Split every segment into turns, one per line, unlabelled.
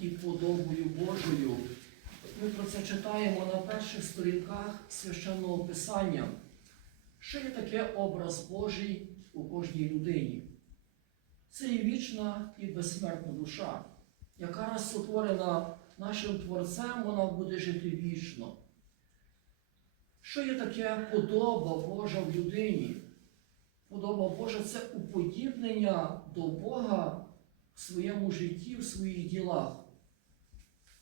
і подобою Божою. Ми про це читаємо на перших сторінках священного Писання. Що є таке образ Божий у кожній людині? Це і вічна і безсмертна душа, яка раз сотворена нашим Творцем, вона буде жити вічно. Що є таке подоба Божа в людині? Подоба Божа це уподібнення до Бога в своєму житті, в своїх ділах,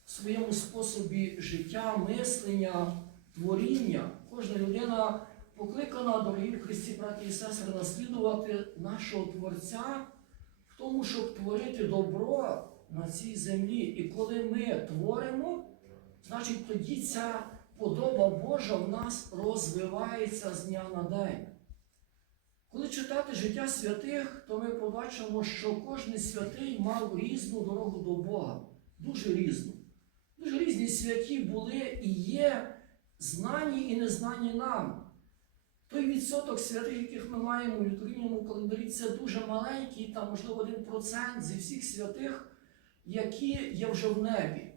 в своєму способі життя, мислення, творіння. Кожна людина покликана, дорогі Христі, браті і сестри, наслідувати нашого Творця в тому, щоб творити добро на цій землі. І коли ми творимо, значить тоді ця подоба Божа в нас розвивається з дня на день. Коли читати життя святих, то ми побачимо, що кожен святий мав різну дорогу до Бога. Дуже різну. Дуже святі були і є знані і незнані нам. Той відсоток святих, яких ми маємо в літургійному календарі, це дуже маленький, там, можливо, один процент зі всіх святих, які є вже в небі.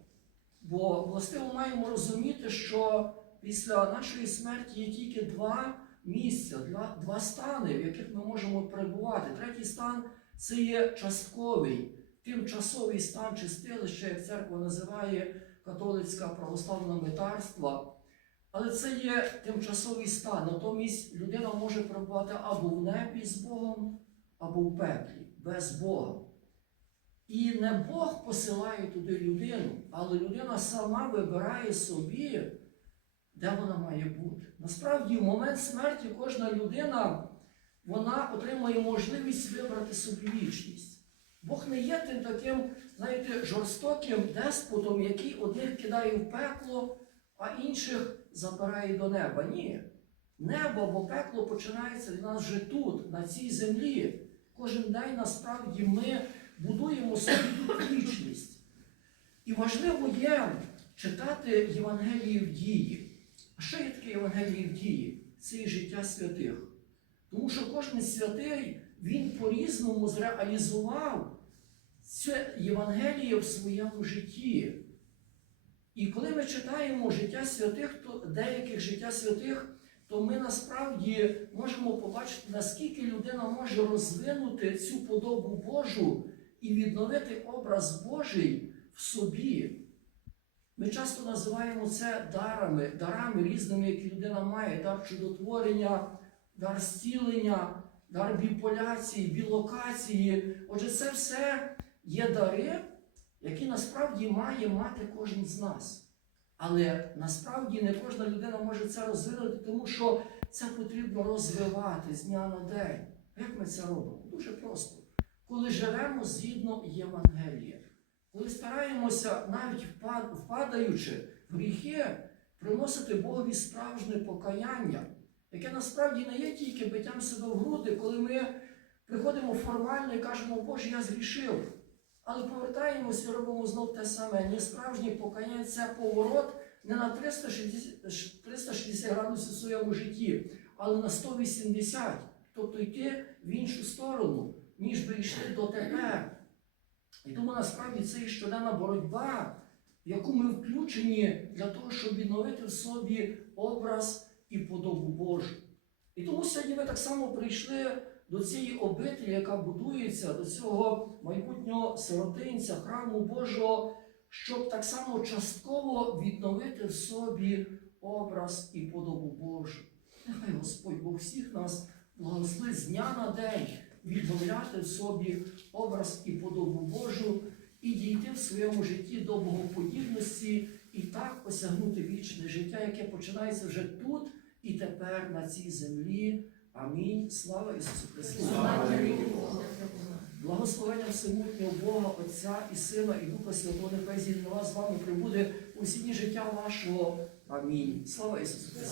Бо властиво маємо розуміти, що після нашої смерті є тільки два місця, два, два стани, в яких ми можемо перебувати. Третій стан це є частковий, тимчасовий стан чистилища, як церква називає католицька православна метарства. Але це є тимчасовий стан. Натомість людина може перебувати або в небі з Богом, або в пеклі, без Бога. І не Бог посилає туди людину, але людина сама вибирає собі, де вона має бути. Насправді, в момент смерті кожна людина вона отримує можливість вибрати собі вічність. Бог не є тим таким, знаєте, жорстоким деспотом, який одних кидає в пекло, а інших забирає до неба. Ні. Небо або пекло починається для нас вже тут, на цій землі. Кожен день насправді ми будуємо тут вічність. І важливо є читати Євангелії в дії. А що є таке Євангеліє в дії? Це і життя святих. Тому що кожен святий, він по-різному зреалізував це Євангеліє в своєму житті. І коли ми читаємо життя святих, то деяких життя святих, то ми насправді можемо побачити, наскільки людина може розвинути цю подобу Божу і відновити образ Божий в собі. Ми часто називаємо це дарами, дарами різними, які людина має: дар чудотворення, дар зцілення, дар біполяції, білокації. Отже, це все є дари, які насправді має мати кожен з нас. Але насправді не кожна людина може це розвинути, тому що це потрібно розвивати з дня на день. Як ми це робимо? Дуже просто. Коли живемо згідно Євангелія, коли стараємося, навіть впадаючи в гріхи, приносити Богові справжнє покаяння, яке насправді не є тільки биттям себе в груди, коли ми приходимо формально і кажемо, Боже, я згрішив. Але повертаємося і робимо знов те саме. Не справжнє покаяння це поворот не на 360, 360 градусів в своєму житті, але на 180. Тобто йти в іншу сторону, ніж би йшли дотепер. І тому насправді це і щоденна боротьба, в яку ми включені для того, щоб відновити в собі образ і подобу Божу. І тому сьогодні ви так само прийшли до цієї обителі, яка будується, до цього майбутнього сиротинця, храму Божого, щоб так само частково відновити в собі образ і подобу Божу. Нехай Господь Бог всіх нас благословить з дня на день відновляти в собі образ і подобу Божу і дійти в своєму житті до богоподібності і так осягнути вічне життя, яке починається вже тут і тепер на цій землі. Амінь. Слава Ісусу Христу! Благословення всемутнього Бога, Отця і Сина, і Духа Святого, нехай зі вас з вами прибуде у сіні життя вашого. Амінь. Слава Ісусу Христу!